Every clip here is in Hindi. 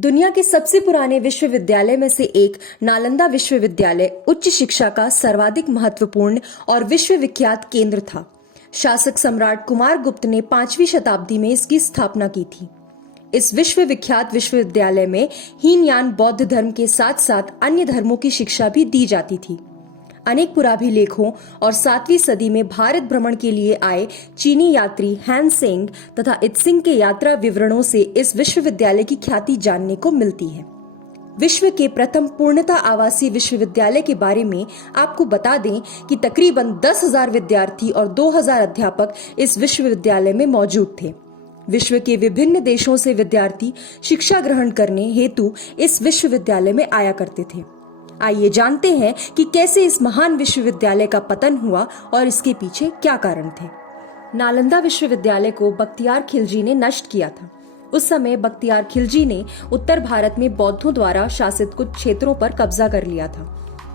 दुनिया के सबसे पुराने विश्वविद्यालय में से एक नालंदा विश्वविद्यालय उच्च शिक्षा का सर्वाधिक महत्वपूर्ण और विश्वविख्यात केंद्र था। शासक सम्राट कुमार गुप्त ने 5वीं शताब्दी में इसकी स्थापना की थी। इस विश्वविख्यात विश्वविद्यालय में हीनयान बौद्ध धर्म के साथ साथ अन्य धर्मों की शिक्षा भी दी जाती थी। अनेक पुराभिलेखों और 7वीं सदी में भारत भ्रमण के लिए आए चीनी यात्री हैन सेंग तथा इत्सिंग के यात्रा विवरणों से इस विश्वविद्यालय की ख्याति जानने को मिलती है। विश्व के प्रथम पूर्णतः आवासीय विश्वविद्यालय के बारे में आपको बता दें कि तकरीबन 10,000 विद्यार्थी और 2,000 अध्यापक इस विश्वविद्यालय में मौजूद थे। विश्व के विभिन्न देशों से विद्यार्थी शिक्षा ग्रहण करने हेतु इस विश्वविद्यालय में आया करते थे। आइए जानते हैं कि कैसे इस महान विश्वविद्यालय का पतन हुआ और इसके पीछे क्या कारण थे। नालंदा विश्वविद्यालय को बख्तियार खिलजी ने नष्ट किया था। उस समय बख्तियार खिलजी ने उत्तर भारत में बौद्धों द्वारा शासित कुछ क्षेत्रों पर कब्जा कर लिया था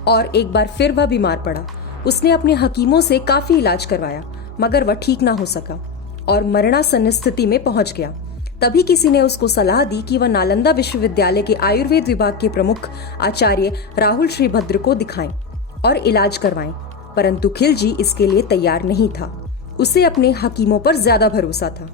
और एक बार फिर वह बीमार पड़ा। उसने अपने हकीमों से काफी इलाज करवाया मगर वह ठीक ना हो सका और मरणासन्न स्थिति में पहुंच गया। तभी किसी ने उसको सलाह दी कि वह नालंदा विश्वविद्यालय के आयुर्वेद विभाग के प्रमुख आचार्य राहुल श्रीभद्र को दिखाएं और इलाज करवाएं, परंतु खिलजी इसके लिए तैयार नहीं था। उसे अपने हकीमों पर ज्यादा भरोसा था।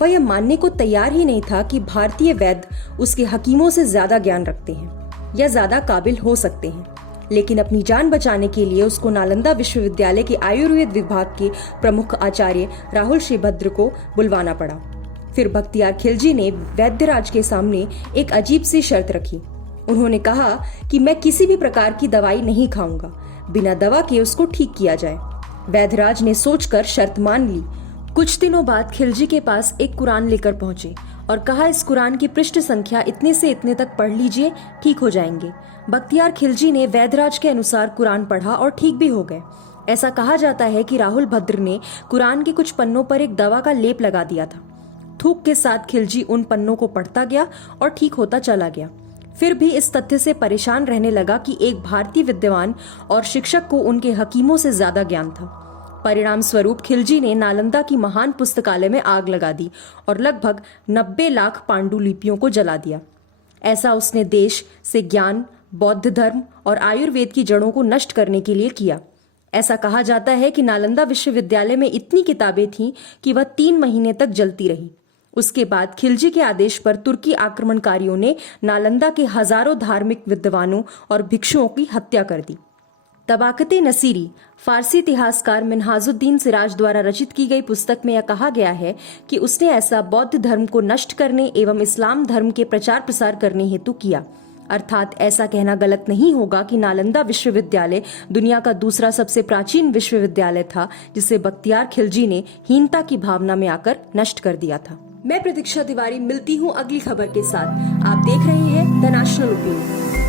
वह यह मानने को तैयार ही नहीं था कि भारतीय वैद्य उसके हकीमों से ज्यादा ज्ञान रखते हैं या ज्यादा काबिल हो सकते हैं। लेकिन अपनी जान बचाने के लिए उसको नालंदा विश्वविद्यालय के आयुर्वेद विभाग के प्रमुख आचार्य राहुल श्रीभद्र को बुलवाना पड़ा। फिर बख्तियार खिलजी ने वैद्यराज के सामने एक अजीब सी शर्त रखी। उन्होंने कहा कि मैं किसी भी प्रकार की दवाई नहीं खाऊंगा, बिना दवा के उसको ठीक किया जाए। वैद्यराज ने सोचकर शर्त मान ली। कुछ दिनों बाद खिलजी के पास एक कुरान लेकर पहुंचे और कहा, इस कुरान की पृष्ठ संख्या इतने से इतने तक पढ़ लीजिए, ठीक हो जाएंगे। बख्तियार खिलजी ने वैद्यराज के अनुसार कुरान पढ़ा और ठीक भी हो गए। ऐसा कहा जाता है कि राहुल भद्र ने कुरान के कुछ पन्नों पर एक दवा का लेप लगा दिया था। थूक के साथ खिलजी उन पन्नों को पढ़ता गया और ठीक होता चला गया। फिर भी इस तथ्य से परेशान रहने लगा कि एक भारतीय विद्वान और शिक्षक को उनके हकीमों से ज्यादा ज्ञान था। परिणाम स्वरूप खिलजी ने नालंदा की महान पुस्तकालय में आग लगा दी और लगभग 90 लाख पांडुलिपियों को जला दिया। ऐसा उसने देश से ज्ञान, बौद्ध धर्म और आयुर्वेद की जड़ों को नष्ट करने के लिए किया। ऐसा कहा जाता है कि नालंदा विश्वविद्यालय में इतनी किताबें थीं कि वह 3 महीने तक जलती रही। उसके बाद खिलजी के आदेश पर तुर्की आक्रमणकारियों ने नालंदा के हजारों धार्मिक विद्वानों और भिक्षुओं की हत्या कर दी। तबाकते नसीरी फारसी इतिहासकार मिन्हाजुद्दीन सिराज द्वारा रचित की गई पुस्तक में यह कहा गया है कि उसने ऐसा बौद्ध धर्म को नष्ट करने एवं इस्लाम धर्म के प्रचार प्रसार करने हेतु किया। अर्थात ऐसा कहना गलत नहीं होगा कि नालंदा विश्वविद्यालय दुनिया का दूसरा सबसे प्राचीन विश्वविद्यालय था जिसे बख्तियार खिलजी ने हीनता की भावना में आकर नष्ट कर दिया था। मैं प्रतीक्षा तिवारी मिलती हूँ अगली खबर के साथ। आप देख रहे हैं द नेशनल ओपिनियन।